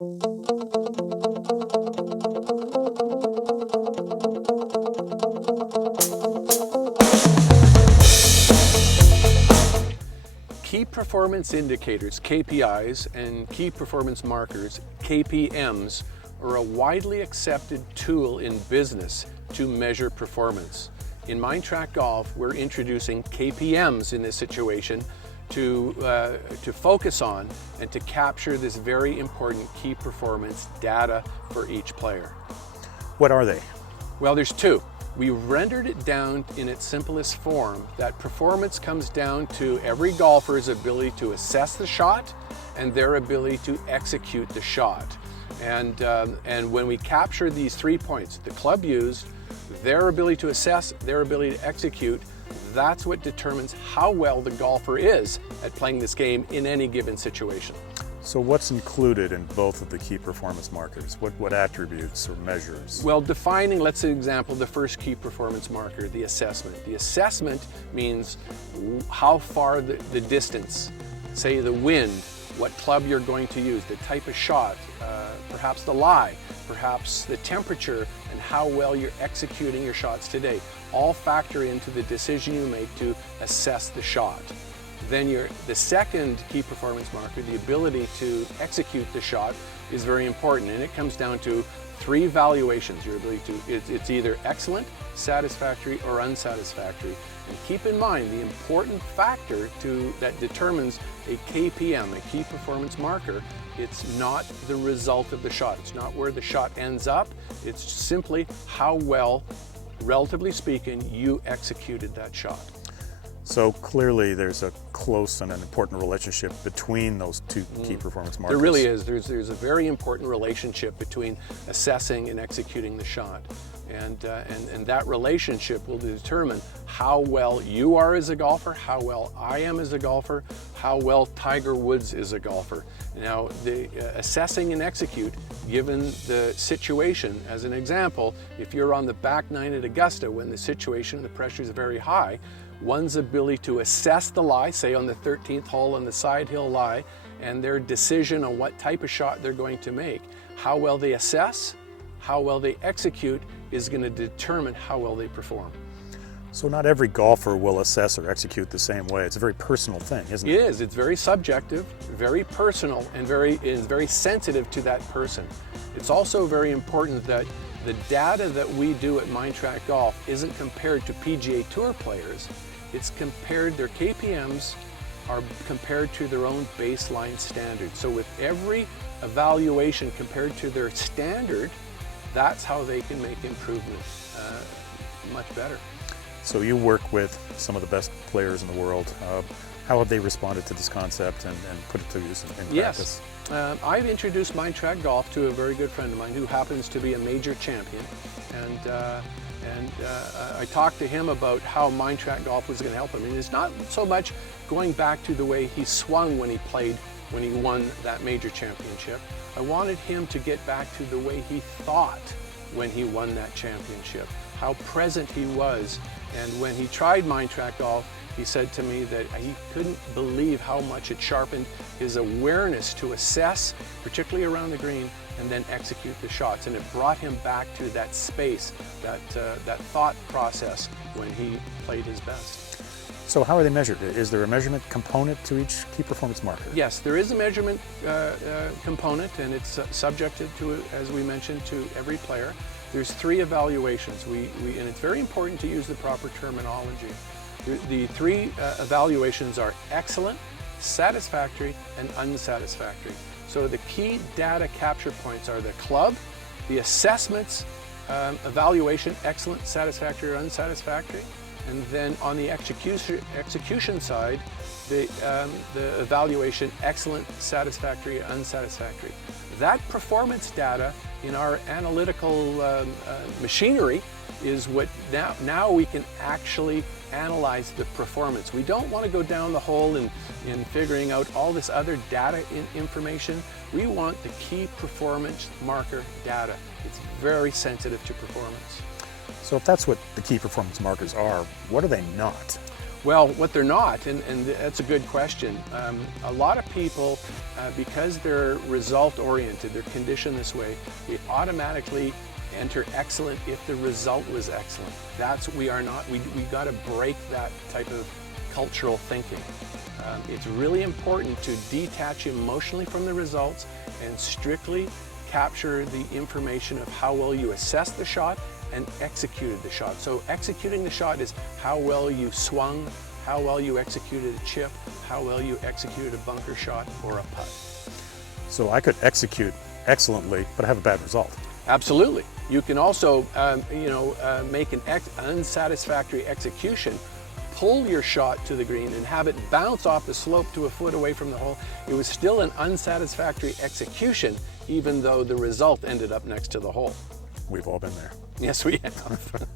Key performance indicators, KPIs, and key performance markers, KPMs, are a widely accepted tool in business to measure performance. In Mindtrack Golf, we're introducing KPMs in this situation to focus on and to capture this very important key performance data for each player. What are they? Well, there's two. We rendered it down in its simplest form that performance comes down to every golfer's ability to assess the shot and their ability to execute the shot. And when we capture these 3 points, the club used, their ability to assess, their ability to execute, that's what determines how well the golfer is at playing this game in any given situation. So what's included in both of the key performance markers? What attributes or measures? Well, defining, let's say, example, the first key performance marker, the assessment. The assessment means how far the distance, say the wind, what club you're going to use, the type of shot, perhaps the lie, perhaps the temperature, and how well you're executing your shots today, all factor into the decision you make to assess the shot. Then the second key performance marker, the ability to execute the shot, is very important, and it comes down to 3 valuations. Your ability to, it's either excellent, satisfactory, or unsatisfactory. And keep in mind the important factor that determines a KPM, a key performance marker. It's not the result of the shot. It's not where the shot ends up. It's simply how well, relatively speaking, you executed that shot. So clearly there's a close and an important relationship between those two key performance markers. There really is. There's a very important relationship between assessing and executing the shot. And that relationship will determine how well you are as a golfer, how well I am as a golfer, how well Tiger Woods is a golfer. Now, the assessing and execute, given the situation, as an example, if you're on the back nine at Augusta when the situation, the pressure is very high, one's ability to assess the lie, say on the 13th hole on the side hill lie, and their decision on what type of shot they're going to make, how well they assess, how well they execute, is going to determine how well they perform. So not every golfer will assess or execute the same way. It's a very personal thing, isn't it? It is. It's very subjective, very personal, and very sensitive to that person. It's also very important that the data that we do at Mindtrack Golf isn't compared to PGA Tour players. It's compared, their KPMs are compared to their own baseline standard. So with every evaluation compared to their standard, that's how they can make improvement much better. So you work with some of the best players in the world. How have they responded to this concept and put it to use in practice? Yes, I've introduced Mindtrack Golf to a very good friend of mine who happens to be a major champion, and I talked to him about how Mindtrack Golf was going to help him. And it's not so much going back to the way he swung when he won that major championship. I wanted him to get back to the way he thought when he won that championship, how present he was. And when he tried Mindtrack Golf, he said to me that he couldn't believe how much it sharpened his awareness to assess, particularly around the green, and then execute the shots. And it brought him back to that space, that thought process when he played his best. So how are they measured? Is there a measurement component to each key performance marker? Yes, there is a measurement component, and it's subjected to, as we mentioned, to every player. There's 3 evaluations, and it's very important to use the proper terminology. The 3 evaluations are excellent, satisfactory, and unsatisfactory. So the key data capture points are the club, the assessments, evaluation, excellent, satisfactory, or unsatisfactory. And then on the execution side, the evaluation, excellent, satisfactory, unsatisfactory. That performance data in our analytical machinery is what now we can actually analyze the performance. We don't want to go down the hole in figuring out all this other data information. We want the key performance marker data. It's very sensitive to performance. So if that's what the key performance markers are, what are they not? Well, what they're not, and that's a good question. A lot of people, because they're result-oriented, they're conditioned this way, they automatically enter excellent if the result was excellent. We got to break that type of cultural thinking. It's really important to detach emotionally from the results and strictly capture the information of how well you assessed the shot and executed the shot. So executing the shot is how well you swung, how well you executed a chip, how well you executed a bunker shot or a putt. So I could execute excellently, but have a bad result. Absolutely. You can also, make an unsatisfactory execution, pull your shot to the green and have it bounce off the slope to a foot away from the hole. It was still an unsatisfactory execution, even though the result ended up next to the hole. We've all been there. Yes, we have.